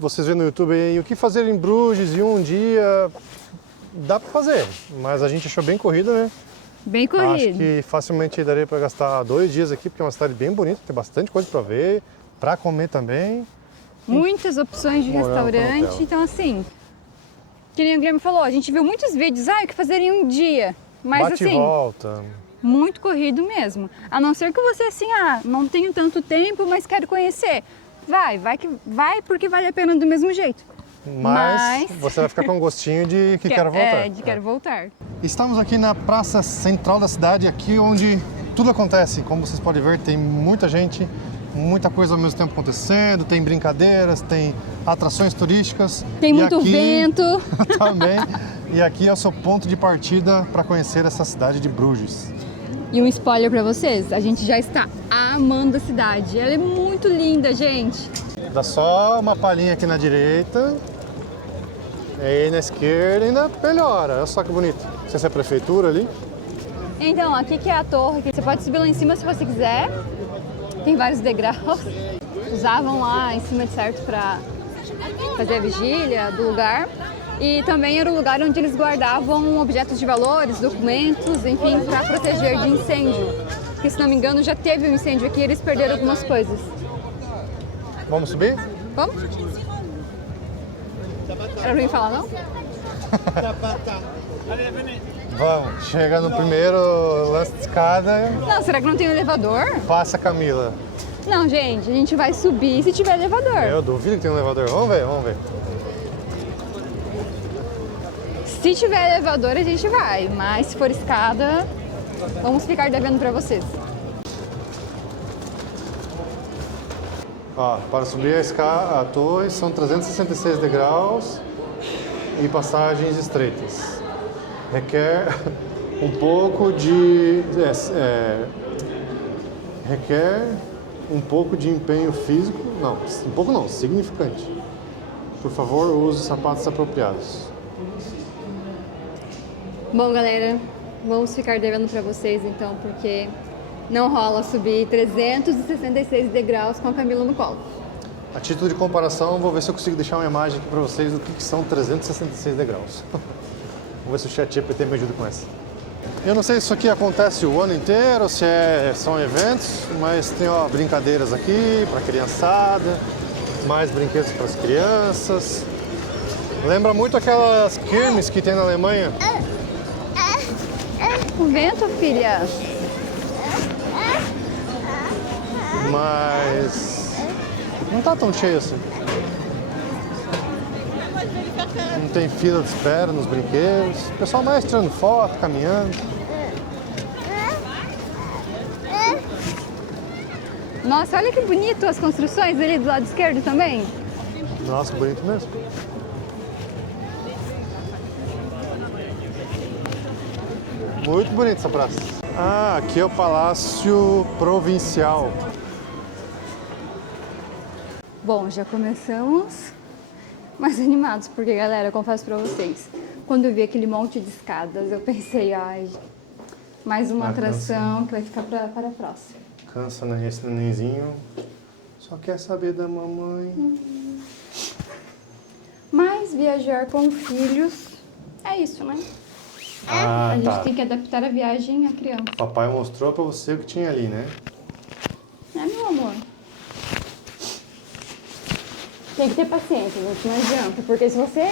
Vocês vêem no YouTube aí o que fazer em Bruges em um dia, dá pra fazer, mas a gente achou bem corrida, né? Bem corrido. Acho que facilmente daria pra gastar 2 dias aqui, porque é uma cidade bem bonita, tem bastante coisa pra ver, pra comer também. Muitas opções de Morando no restaurante, hotel. então assim, que nem o Guilherme falou, a gente viu muitos vídeos, o que fazer em um dia, mas Bate e assim, volta. muito corrido mesmo. A não ser que você assim, não tenho tanto tempo, mas quero conhecer. Vai porque vale a pena do mesmo jeito. Mas você vai ficar com gostinho de que quero voltar. Quero voltar. Estamos aqui na praça central da cidade, aqui onde tudo acontece. Como vocês podem ver, tem muita gente, muita coisa ao mesmo tempo acontecendo, tem brincadeiras, tem atrações turísticas. Tem muito vento. Também. E aqui é o seu ponto de partida para conhecer essa cidade de Bruges. E um spoiler pra vocês, a gente já está amando a cidade. Ela é muito linda, gente. Dá só uma palhinha aqui na direita. E aí na esquerda ainda melhora. Olha só que bonito. Não sei se é a prefeitura ali. Então, aqui que é a torre, que você pode subir lá em cima se você quiser. Tem vários degraus. Usavam lá em cima de certo pra fazer a vigília do lugar. E também era o lugar onde eles guardavam objetos de valores, documentos, enfim, para proteger de incêndio. Porque, se não me engano, já teve um incêndio aqui e eles perderam algumas coisas. Vamos subir? Vamos? Era ruim falar, não? Vamos. Chega no primeiro lance de escada, Não, será que não tem um elevador? passa a Camila. Não, gente, a gente vai subir se tiver elevador. Eu duvido que tem um elevador. Vamos ver, vamos ver. Se tiver elevador, a gente vai, mas se for escada, vamos ficar devendo pra vocês. Ó, para subir a torre são 366 degraus e passagens estreitas. Requer um pouco de requer um pouco de empenho físico, não, um pouco não, significante. Por favor, use sapatos apropriados. Bom, galera, vamos ficar devendo pra vocês então, porque não rola subir 366 degraus com a Camila no colo. A título de comparação, vou ver se eu consigo deixar uma imagem aqui para vocês do que são 366 degraus. Vou ver se o ChatGPT me ajuda com essa. Eu não sei se isso aqui acontece o ano inteiro, se são eventos, mas tem brincadeiras aqui para criançada, mais brinquedos para as crianças. Lembra muito aquelas Kirmes que tem na Alemanha. O vento, filha. Mas não tá tão cheio assim. Não tem fila de espera nos brinquedos. O pessoal mais tirando foto, caminhando. Nossa, olha que bonito as construções ali do lado esquerdo também. Nossa, bonito mesmo. Muito bonita essa praça. Ah, aqui é o Palácio Provincial. Bom, já começamos mais animados, porque, galera, eu confesso pra vocês, quando eu vi aquele monte de escadas, eu pensei, mais uma atração que vai ficar para a próxima. Cansa, né? Esse nenenzinho só quer saber da mamãe. Mas viajar com filhos é isso, né? A gente tem que adaptar a viagem à criança. Papai mostrou pra você o que tinha ali, né? Meu amor? Tem que ter paciência, gente, não adianta. Porque se você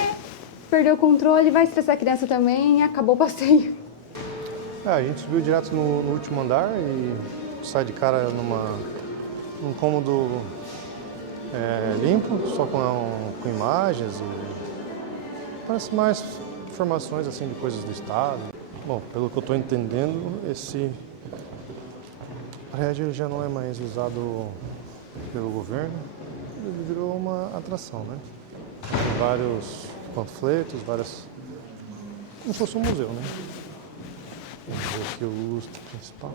perder o controle, vai estressar a criança também e acabou o passeio. A gente subiu direto no último andar e sai de cara num cômodo limpo, só com imagens e parece mais informações assim de coisas do estado. Bom, pelo que eu estou entendendo, esse prédio já não é mais usado pelo governo, ele virou uma atração, né? Tem vários panfletos, como se fosse um museu, né? Vamos ver aqui o lustre principal.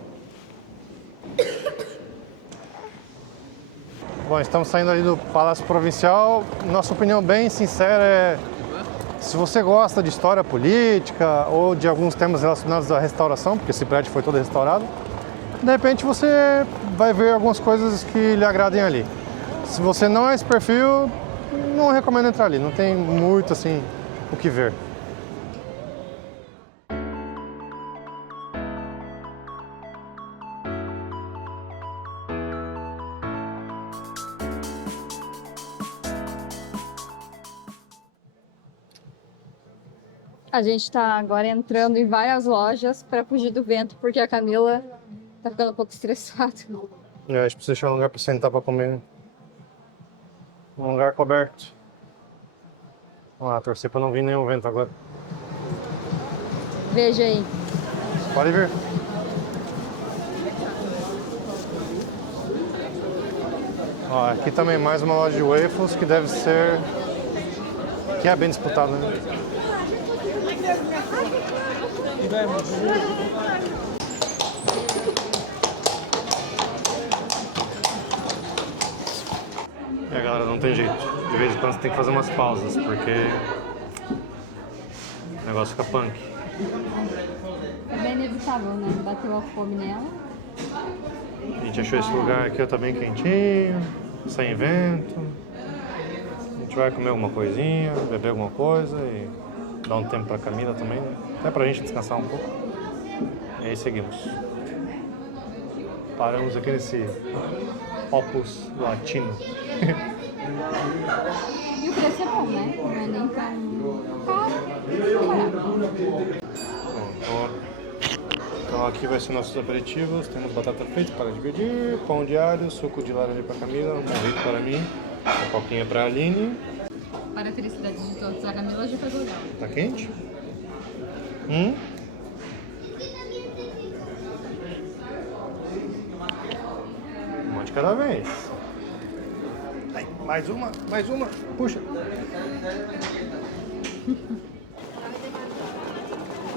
Bom, estamos saindo ali do Palácio Provincial. Nossa opinião bem sincera é: se você gosta de história política ou de alguns temas relacionados à restauração, porque esse prédio foi todo restaurado, de repente você vai ver algumas coisas que lhe agradem ali. Se você não é esse perfil, não recomendo entrar ali, não tem muito assim o que ver. A gente tá agora entrando em várias lojas para fugir do vento, porque a Camila tá ficando um pouco estressada. A gente precisa achar um lugar para sentar para comer. Um lugar coberto. Vamos lá, torcer para não vir nenhum vento agora. Veja aí. Pode vir. Ó, aqui também mais uma loja de waffles que deve ser... que é bem disputado, né? É, galera, não tem jeito. De vez em quando você tem que fazer umas pausas, porque o negócio fica punk. É bem inevitável, né? Bateu a fome nela. A gente achou esse lugar aqui, ó, tá bem quentinho, sem vento. A gente vai comer alguma coisinha, beber alguma coisa e dar um tempo pra Camila também, né? Até pra gente descansar um pouco. E aí seguimos. Paramos aqui nesse Opus Latino. E o preço é bom, né? Não é nem tão caro, barato. Então aqui vai ser nossos aperitivos. Temos batata frita para dividir, pão de alho, suco de laranja para Camila, um mojito para mim, uma coquinha para a Aline. Para a felicidade de todos, a Camila já pegou dela. Tá quente? Uma de cada vez. Ai, mais uma, puxa.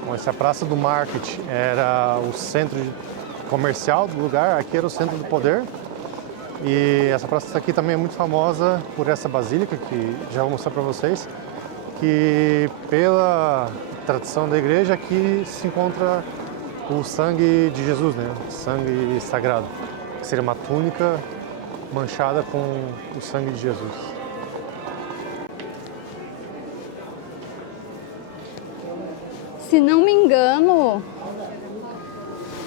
Bom, essa praça do Market era o centro comercial do lugar, aqui era o centro do poder. E essa praça aqui também é muito famosa por essa basílica, que já vou mostrar para vocês, que pela tradição da igreja aqui se encontra o sangue de Jesus, né? Sangue sagrado, que seria uma túnica manchada com o sangue de Jesus. Se não me engano,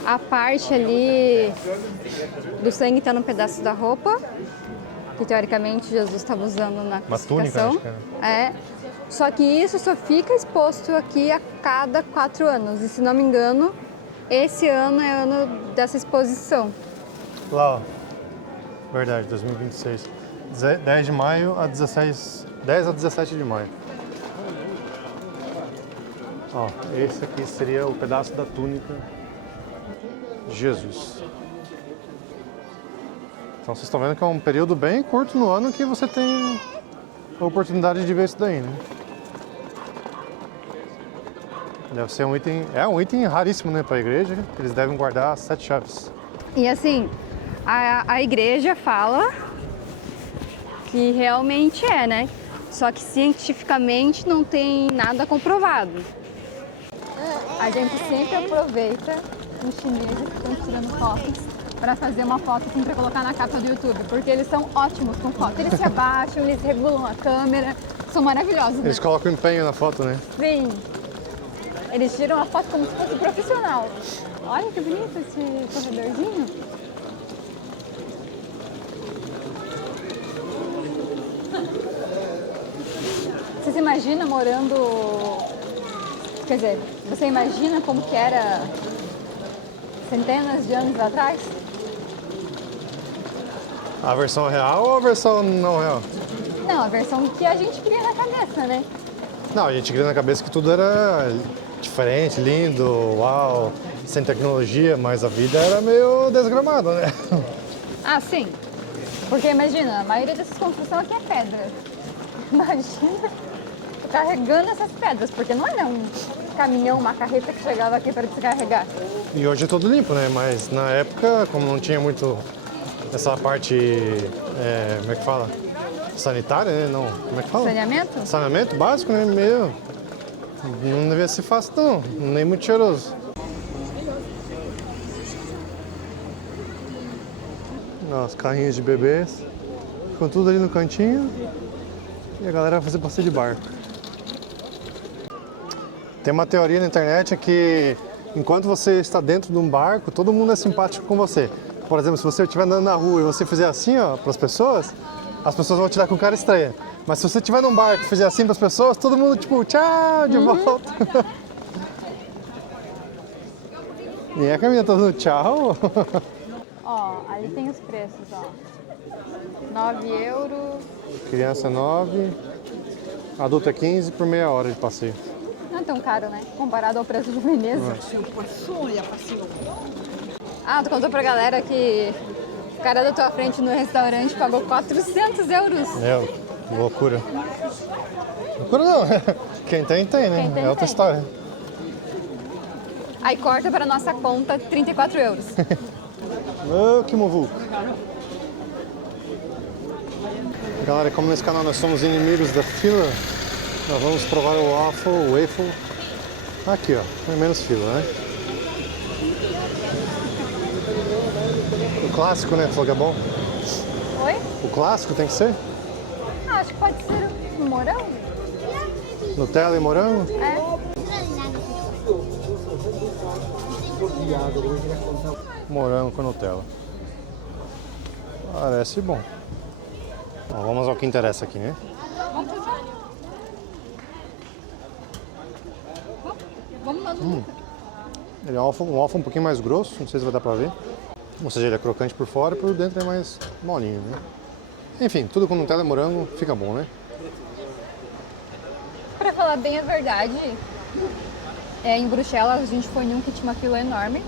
a parte ali do sangue está no pedaço da roupa, que teoricamente Jesus estava usando na crucificação. Uma túnica, acho que é. Só que isso só fica exposto aqui a cada 4 anos. E se não me engano, esse ano é ano dessa exposição. Lá, ó. Verdade, 2026. 10 de maio a 16... 10 a 17 de maio. Ó, esse aqui seria o pedaço da túnica de Jesus. Então vocês estão vendo que é um período bem curto no ano que você tem a oportunidade de ver isso daí, né? Deve ser um item, é um item raríssimo, né, para a igreja. Eles devem guardar 7 chaves. E assim, a igreja fala que realmente é, né? Só que cientificamente não tem nada comprovado. A gente sempre aproveita os chineses que estão tirando fotos para fazer uma foto assim, para colocar na capa do YouTube, porque eles são ótimos com foto. Eles se abaixam, eles regulam a câmera, são maravilhosos. Né? Eles colocam empenho na foto, né? Sim. Eles tiram a foto como se fosse profissional. Olha que bonito esse corredorzinho. Você se imagina morando... Quer dizer, você imagina como que era centenas de anos atrás? A versão real ou a versão não real? Não, a versão que a gente cria na cabeça, né? Não, a gente cria na cabeça que tudo era diferente, lindo, uau, sem tecnologia, mas a vida era meio desgramada, né? Ah, sim. Porque imagina, a maioria dessas construções aqui é pedra. Imagina carregando essas pedras, porque não era um caminhão, uma carreta que chegava aqui para descarregar. E hoje é tudo limpo, né? Mas na época, como não tinha muito essa parte, como é que fala? Sanitária, né? Não, como é que fala? Saneamento? Saneamento básico, né? Meio... Não devia ser fácil, não. Nem muito cheiroso. Os carrinhos de bebês. Ficam tudo ali no cantinho. E a galera vai fazer passeio de barco. Tem uma teoria na internet que enquanto você está dentro de um barco, todo mundo é simpático com você. Por exemplo, se você estiver andando na rua e você fizer assim, ó, para as pessoas vão te dar com cara estranha. Mas se você estiver num barco e fizer assim para as pessoas, todo mundo tipo, tchau, de volta. E a Camila tá dando tchau. Ó, ali tem os preços, ó. 9 euros. Criança 9, adulto é 15 por meia hora de passeio. Não é tão caro, né? Comparado ao preço de Veneza. Ah, tu contou pra galera que o cara da tua frente no restaurante pagou 400 euros. Loucura. Loucura não. Quem tem, tem, né? Quem tem, é outra tem. história. Aí corta pra nossa conta 34 euros. Oh, que muvuco. Galera, como nesse canal nós somos inimigos da fila, nós vamos provar o waffle. Aqui, ó. Tem menos fila, né? O clássico, né? Falou que é bom. Oi? O clássico tem que ser? Ah, acho que pode ser o morango. Nutella e morango? É. Morango com Nutella. Parece bom. Bom, vamos ao que interessa aqui, né? Vamos lá. Ele é um waffle um pouquinho mais grosso, não sei se vai dar pra ver. Ou seja, ele é crocante por fora e por dentro é mais molinho, né? Enfim, tudo com Nutella e morango fica bom, né? Pra falar bem a verdade, em Bruxelas a gente foi num que tinha uma fila enorme.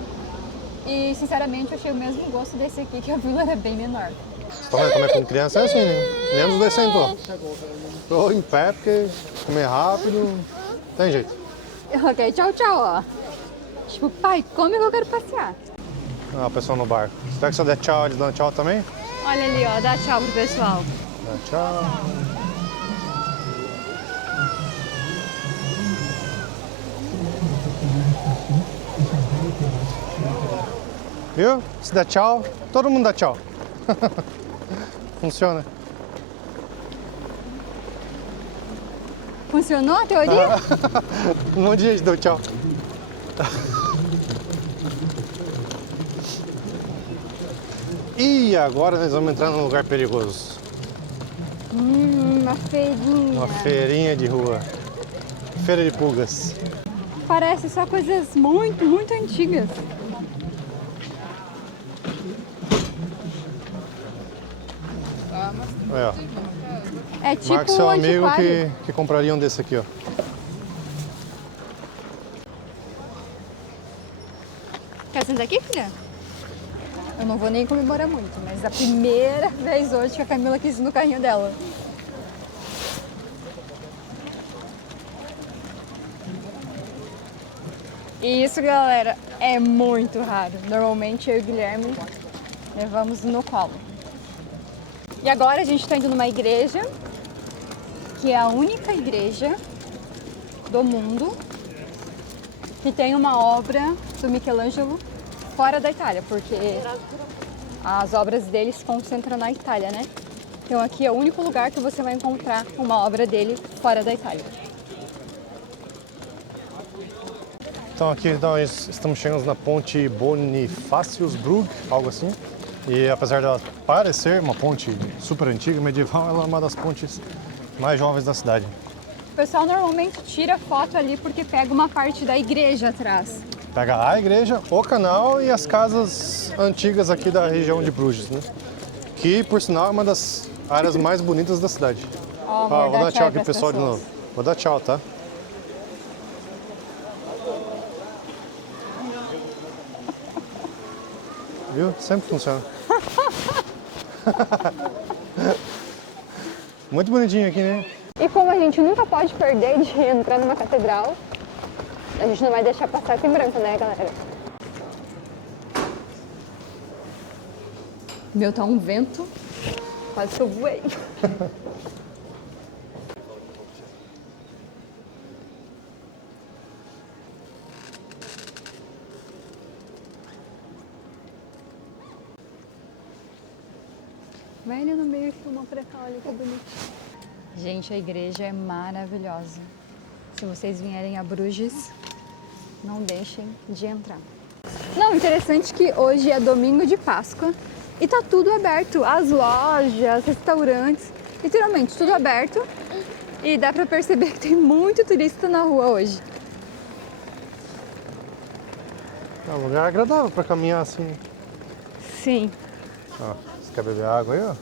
E sinceramente eu achei o mesmo gosto desse aqui, que a fila era bem menor. Você tá vendo como é com criança? É assim, né? Menos dos 2 sentou. Tô em pé porque comer rápido, tem jeito. Ok, tchau, tchau, ó. Tipo, pai, come que eu quero passear. Ah, o pessoal no barco. Será que se eu der tchau, eles dão tchau também? Olha ali, ó, dá tchau pro pessoal. Dá tchau. Viu? Se der tchau, todo mundo dá tchau. Funciona. Funcionou a teoria? Um monte de gente deu tchau. E agora nós vamos entrar num lugar perigoso. Uma feirinha. Uma feirinha de rua. Feira de pulgas. Parece só coisas muito, muito antigas. Olha, ó. É tipo Marca seu um amigo antiquário. que compraria um desse aqui, ó. Quer sentar aqui, filha? Eu não vou nem comemorar muito, mas a primeira vez hoje que a Camila quis ir no carrinho dela. E isso, galera, é muito raro. Normalmente eu e o Guilherme levamos no colo. E agora a gente está indo numa igreja, que é a única igreja do mundo que tem uma obra do Michelangelo fora da Itália, porque as obras dele se concentram na Itália, né? Então aqui é o único lugar que você vai encontrar uma obra dele fora da Itália. Então aqui nós estamos chegando na ponte Bonifaciusbrug, algo assim. E apesar dela parecer uma ponte super antiga, medieval, ela é uma das pontes mais jovens da cidade. O pessoal normalmente tira foto ali porque pega uma parte da igreja atrás. Pega a igreja, o canal e as casas antigas aqui da região de Bruges, né? Que, por sinal, é uma das áreas mais bonitas da cidade. Ó, amor, Vou dar tchau aqui pro pras pessoal de pessoas. novo. Vou dar tchau, tá? Viu? Sempre funciona. Muito bonitinho aqui, né? E como a gente nunca pode perder de entrar numa catedral, a gente não vai deixar passar em branco, né, galera? Meu, tá um vento. Quase que eu voei. Vai ali no meio e filma pra cá, olha que bonito. Gente, a igreja é maravilhosa. Se vocês vierem a Bruges, não deixem de entrar. Não, interessante que hoje é domingo de Páscoa e tá tudo aberto. As lojas, restaurantes, literalmente tudo aberto. E dá pra perceber que tem muito turista na rua hoje. É um lugar agradável para caminhar assim. Sim. Ó, você quer beber água aí, ó?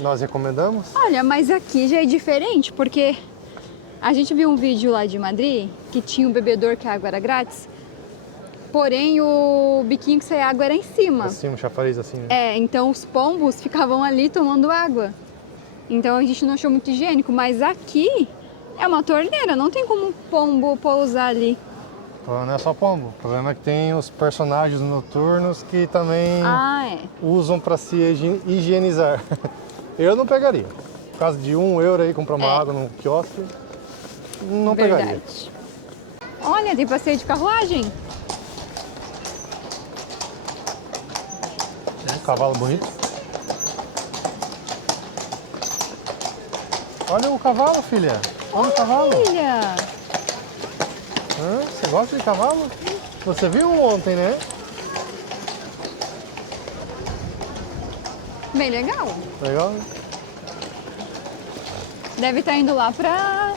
Nós recomendamos. Olha, mas aqui já é diferente, porque a gente viu um vídeo lá de Madrid que tinha um bebedor que a água era grátis, porém o biquinho que saía água era em cima. Assim, um chafariz assim, né? É, então os pombos ficavam ali tomando água. Então a gente não achou muito higiênico, mas aqui é uma torneira, não tem como o pombo pousar ali. O problema não é só pombo, o problema é que tem os personagens noturnos que também usam para se higienizar. Eu não pegaria. Por causa de €1 aí comprar uma água no quiosque, não pegaria. Olha, tem passeio de carruagem. Cavalo bonito. Olha o cavalo, filha. Olha o cavalo. Filha. Você gosta de cavalo? Você viu ontem, né? Bem legal. Legal, né? Deve estar indo lá pra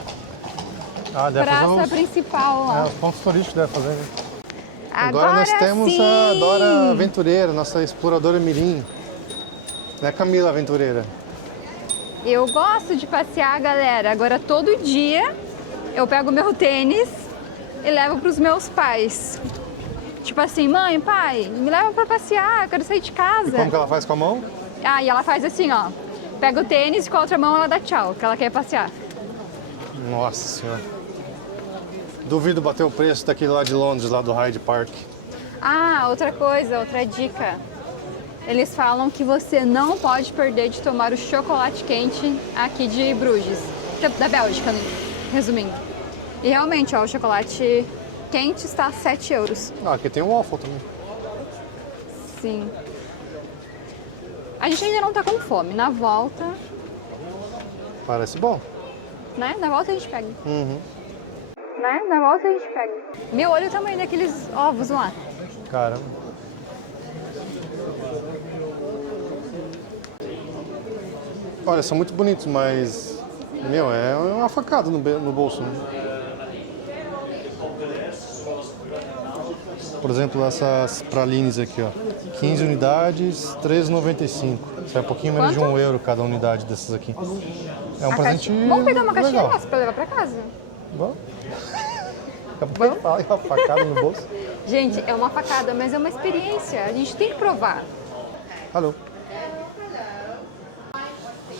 Deve fazer praça principal lá. os pontos turísticos deve fazer, né? Agora nós temos sim. a Dora Aventureira, nossa exploradora mirim. Né, Camila Aventureira? Eu gosto de passear, galera. Agora todo dia eu pego meu tênis e levo pros meus pais. Tipo assim, mãe, pai, me leva pra passear, eu quero sair de casa. E como que ela faz com a mão? E ela faz assim, ó. Pega o tênis e com a outra mão ela dá tchau, que ela quer passear. Nossa senhora. Duvido bater o preço daquele lá de Londres, lá do Hyde Park. Outra coisa, outra dica. Eles falam que você não pode perder de tomar o chocolate quente aqui de Bruges, da Bélgica, resumindo. E realmente, ó, o chocolate quente está a €7. Aqui tem o waffle também. Sim. A gente ainda não tá com fome. Na volta, Parece bom. né? Na volta a gente pega. Uhum. Né? Na volta a gente pega. Meu, olha o tamanho daqueles ovos lá. Caramba. Olha, são muito bonitos, mas... Meu, é uma facada no bolso, né? Por exemplo, essas pralines aqui, ó. 15 unidades, R$13,95. Sai um pouquinho menos de Quanto? €1 cada unidade dessas aqui. É um A presente Vamos pegar uma caixinha legal. dessa pra levar pra casa. Bom. Acabou de falar, uma facada no bolso. Gente, é uma facada, mas é uma experiência. A gente tem que provar. Alô.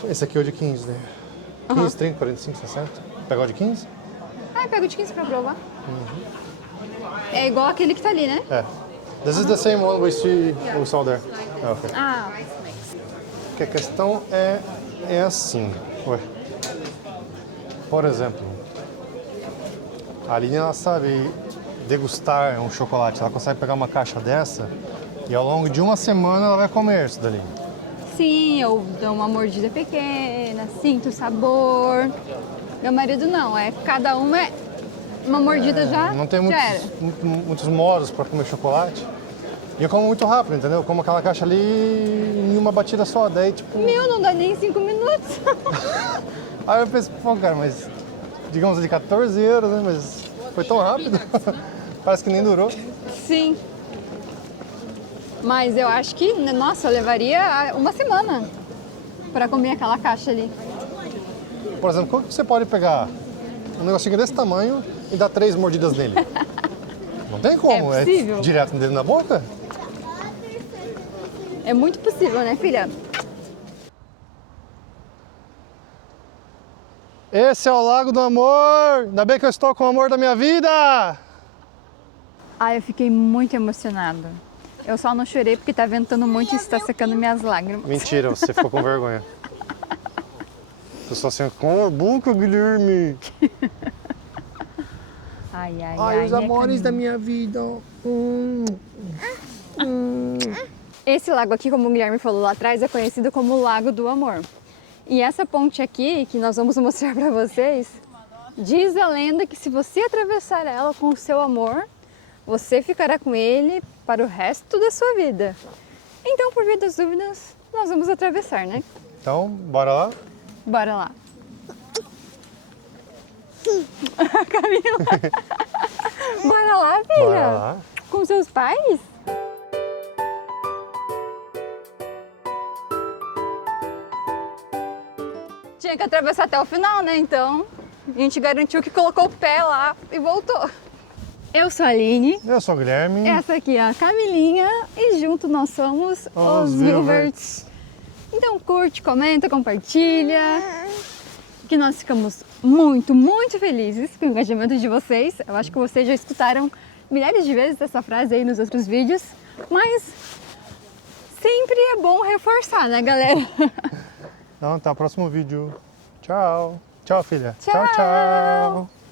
Esse aqui é o de 15, né? 15, 30, 45, 60. Pega o de 15? Pega o de 15 pra provar. É igual aquele que tá ali, né? É. This is the same one we saw there. Okay. Que a questão é assim. Ué. Por exemplo, a Aline, ela sabe degustar um chocolate. Ela consegue pegar uma caixa dessa e ao longo de uma semana ela vai comer isso dali. Sim, eu dou uma mordida pequena, sinto o sabor. Meu marido não, cada uma é uma mordida já. Não tem já era. muitos modos para comer chocolate. E eu como muito rápido, entendeu? Eu como aquela caixa ali em uma batida só. Daí, tipo... Meu, não dá nem 5 minutos. Aí eu pensei, pô, cara, mas digamos de €14, né? Mas foi tão rápido. Parece que nem durou. Sim. Mas eu acho que, nossa, eu levaria uma semana para comer aquela caixa ali. Por exemplo, como você pode pegar um negocinho desse tamanho e dar 3 mordidas nele? Não tem como, É possível. Direto dele na boca? É muito possível, né, filha? Esse é o Lago do Amor! Ainda bem que eu estou com o amor da minha vida! Eu fiquei muito emocionada. Eu só não chorei porque tá ventando muito e está secando minhas lágrimas. Mentira, você ficou com vergonha. Tô só assim, com a boca, Guilherme! Ai, os amores da minha vida! Esse lago aqui, como o Guilherme falou lá atrás, é conhecido como Lago do Amor. E essa ponte aqui, que nós vamos mostrar para vocês, diz a lenda que se você atravessar ela com o seu amor, você ficará com ele para o resto da sua vida. Então, por via das dúvidas, nós vamos atravessar, né? Então, bora lá? Bora lá. Camila. Bora lá, filha. Bora lá. Com seus pais? Tinha que atravessar até o final, né? Então, a gente garantiu que colocou o pé lá e voltou. Eu sou a Aline. Eu sou o Guilherme. Essa aqui é a Camilinha e junto nós somos os Vilverts. Então curte, comenta, compartilha, que nós ficamos muito, muito felizes com o engajamento de vocês. Eu acho que vocês já escutaram milhares de vezes essa frase aí nos outros vídeos, mas sempre é bom reforçar, né, galera? Então, até o próximo vídeo. Tchau. Tchau, filha. Tchau. Tchau, tchau.